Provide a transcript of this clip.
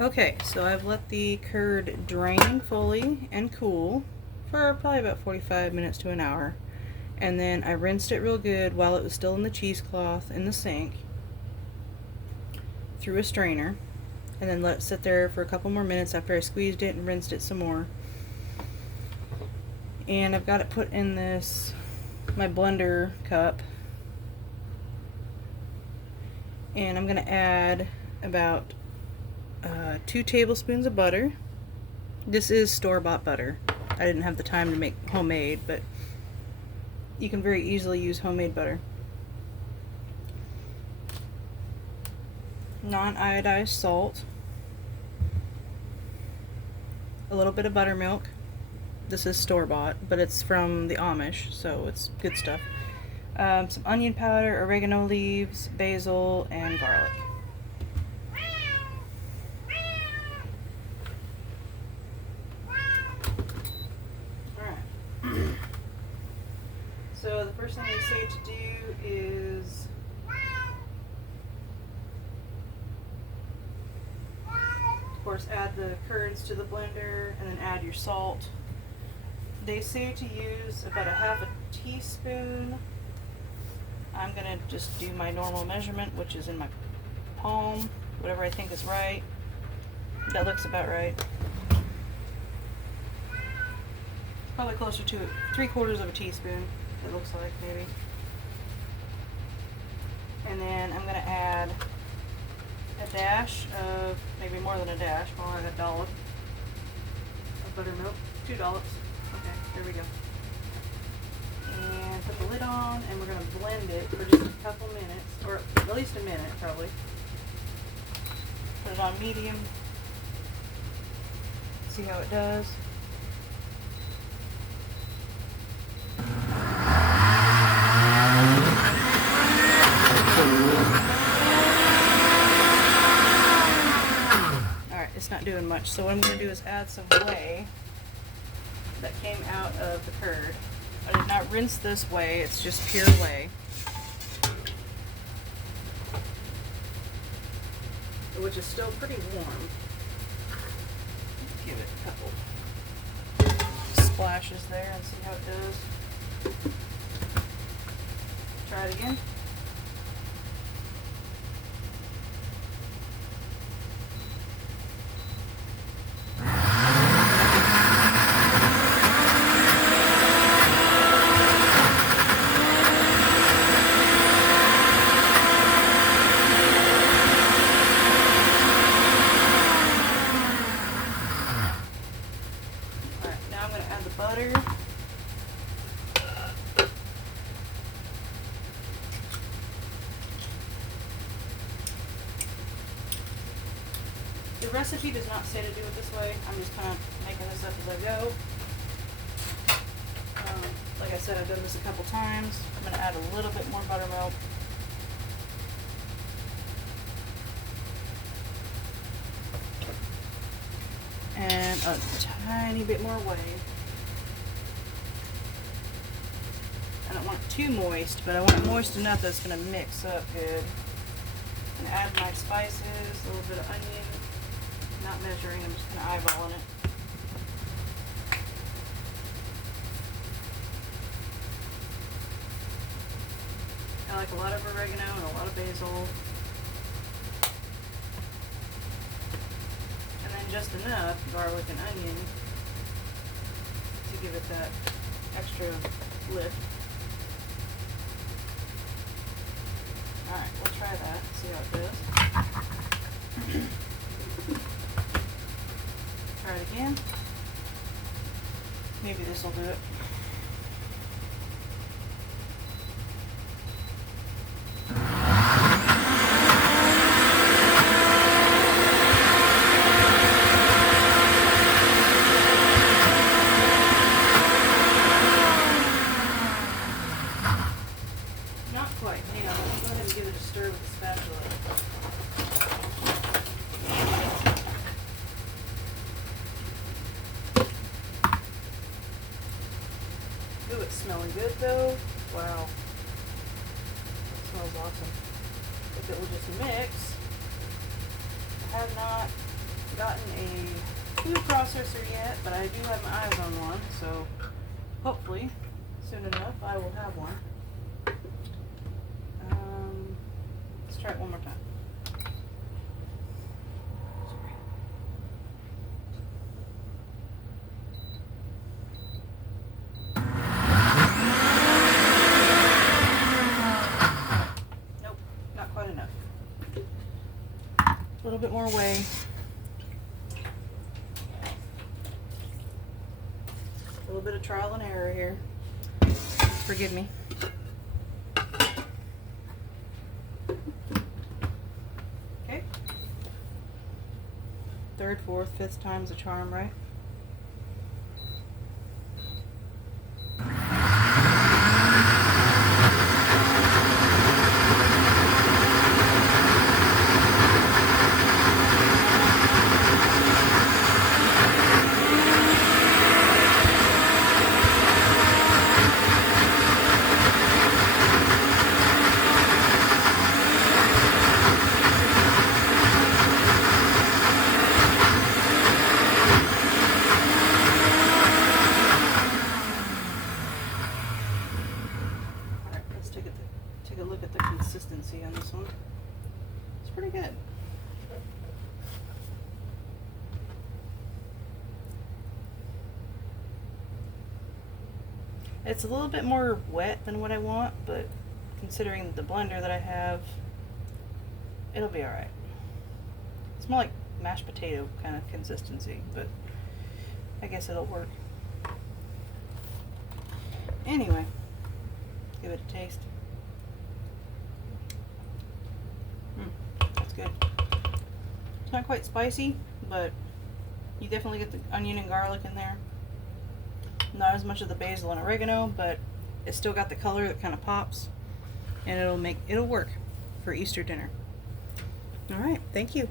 Okay, so I've let the curd drain fully and cool for probably about 45 minutes to an hour. And then I rinsed it real good while it was still in the cheesecloth in the sink through a strainer. And then let it sit there for a couple more minutes after I squeezed it and rinsed it some more. And I've got it put in this, my blender cup. And I'm going to add about 2 tablespoons of butter. This is store-bought butter. I didn't have the time to make homemade, but you can very easily use homemade butter. Non-iodized salt. A little bit of buttermilk. This is store-bought, but it's from the Amish, so it's good stuff. Some onion powder, oregano leaves, basil, and garlic. Alright. So the first thing they say to do is of course add the curds to the blender and then add your salt. They say to use about a half a teaspoon. I'm going to just do my normal measurement, which is in my palm, whatever I think is right. That looks about right. Probably closer to 3/4 of a teaspoon, it looks like, maybe. And then I'm going to add a dash of, maybe more than a dash, more like a dollop of buttermilk. 2 dollops. Okay, there we go. And put the lid on, and we're going to blend it for just a couple minutes, or at least a minute probably. Put it on medium. See how it does. Alright, it's not doing much, so what I'm going to do is add some whey that came out of the curd. I did not rinse this whey, it's just pure whey. Which is still pretty warm. Give it a couple splashes there and see how it does. Try it again. Butter. The recipe does not say to do it this way. I'm just kind of making this up as I go. Like I said, I've done this a couple times. I'm going to add a little bit more buttermilk. And a tiny bit more whey. I don't want it too moist, but I want it moist enough that it's going to mix up good. And add my spices, a little bit of onion. Not measuring, I'm just kind of eyeballing it. I like a lot of oregano and a lot of basil. And then just enough garlic and onion to give it that extra lift. Alright, we'll try that, see how it goes. Try it again. Maybe this will do it. Not quite. Hang on, let me go ahead and give it a stir with the spatula. Ooh, it's smelling good though. Wow. It smells awesome. If it will just mix. I have not gotten a food processor yet, but I do have my eyes on one, so hopefully soon enough I will have one. Let's try it one more time. Nope, not quite enough. A little bit more whey. A little bit of trial and error here. Forgive me. Okay. Third, fourth, fifth time's a charm, right? Take a look at the consistency on this one. It's pretty good. It's a little bit more wet than what I want, but considering the blender that I have, it'll be alright. It's more like mashed potato kind of consistency, but I guess it'll work. Anyway, give it a taste. That's good. It's not quite spicy, but you definitely get the onion and garlic in there. Not as much of the basil and oregano, but it's still got the color that kind of pops, and it'll work for Easter dinner. All right, thank you.